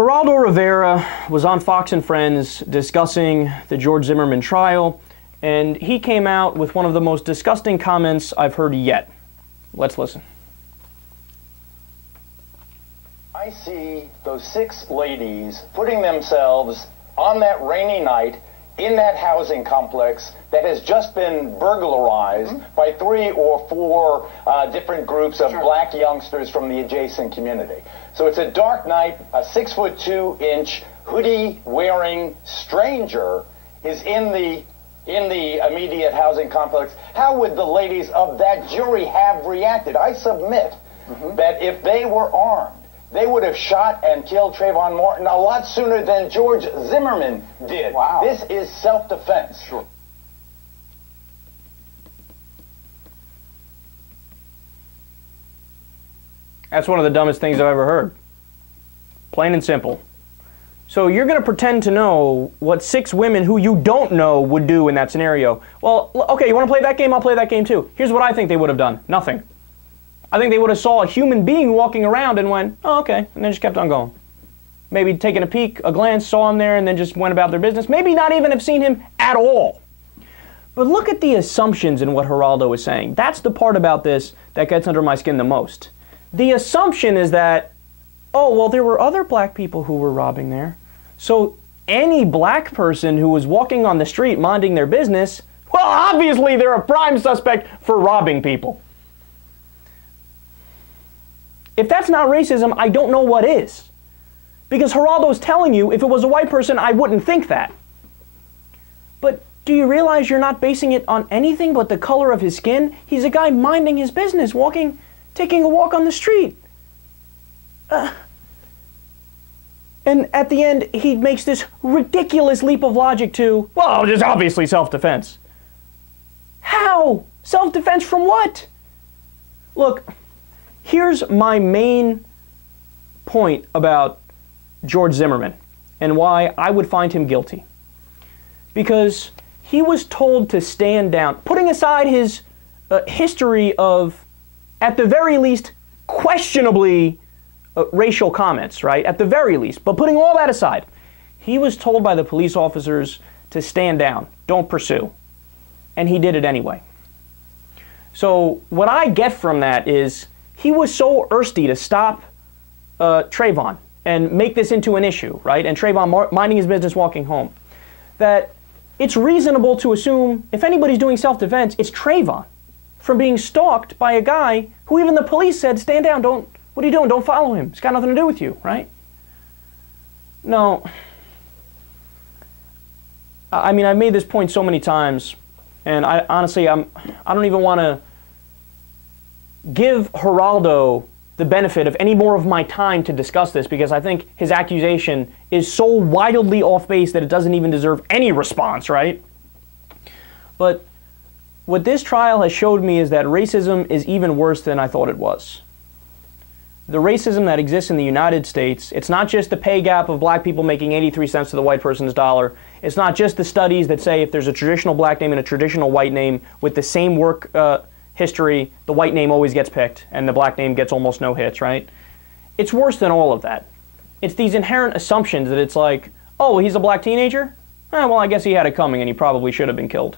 Geraldo Rivera was on Fox and Friends discussing the George Zimmerman trial, and he came out with one of the most disgusting comments I've heard yet. Let's listen. I see those 6 ladies putting themselves on that rainy night in that housing complex that has just been burglarized by 3 or 4 different groups of black youngsters from the adjacent community. So it's a dark night, a 6'2" hoodie-wearing stranger is in the immediate housing complex. How would the ladies of that jury have reacted? I submit that if they were armed, they would have shot and killed Trayvon Martin a lot sooner than George Zimmerman did. Wow. This is self-defense. Sure. That's one of the dumbest things I've ever heard. Plain and simple. So you're going to pretend to know what 6 women who you don't know would do in that scenario. Well, okay, you want to play that game? I'll play that game too. Here's what I think they would have done. Nothing. I think they would have saw a human being walking around and went, oh, okay, and then just kept on going. Maybe taking a peek, a glance, saw him there, and then just went about their business. Maybe not even have seen him at all. But look at the assumptions in what Geraldo is saying. That's the part about this that gets under my skin the most. The assumption is that, oh, well, there were other black people who were robbing there. So any black person who was walking on the street minding their business, well, obviously they're a prime suspect for robbing people. If that's not racism, I don't know what is. Because Geraldo's telling you, if it was a white person, I wouldn't think that. But do you realize you're not basing it on anything but the color of his skin? He's a guy minding his business, taking a walk on the street. And at the end, he makes this ridiculous leap of logic to, well, it's obviously self-defense. How? Self-defense from what? Look, here's my main point about George Zimmerman and why I would find him guilty. Because he was told to stand down, putting aside his history of, at the very least, questionably racial comments, right? At the very least. But putting all that aside, he was told by the police officers to stand down, don't pursue. And he did it anyway. So what I get from that is he was so thirsty to stop Trayvon and make this into an issue, right? And Trayvon minding his business walking home, that it's reasonable to assume if anybody's doing self-defense, it's Trayvon from being stalked by a guy who even the police said, stand down, what are you doing? Don't follow him. It's got nothing to do with you, right? No. I mean, I've made this point so many times, and I honestly, I don't even want to give Geraldo the benefit of any more of my time to discuss this, because I think his accusation is so wildly off base that it doesn't even deserve any response, right? But what this trial has showed me is that racism is even worse than I thought it was. The racism that exists in the United States, it's not just the pay gap of black people making 83 cents to the white person's dollar. It's not just the studies that say if there's a traditional black name and a traditional white name with the same work history, the white name always gets picked and the black name gets almost no hits, right? It's worse than all of that. It's these inherent assumptions that it's like, oh, he's a black teenager? Well, I guess he had it coming and he probably should have been killed.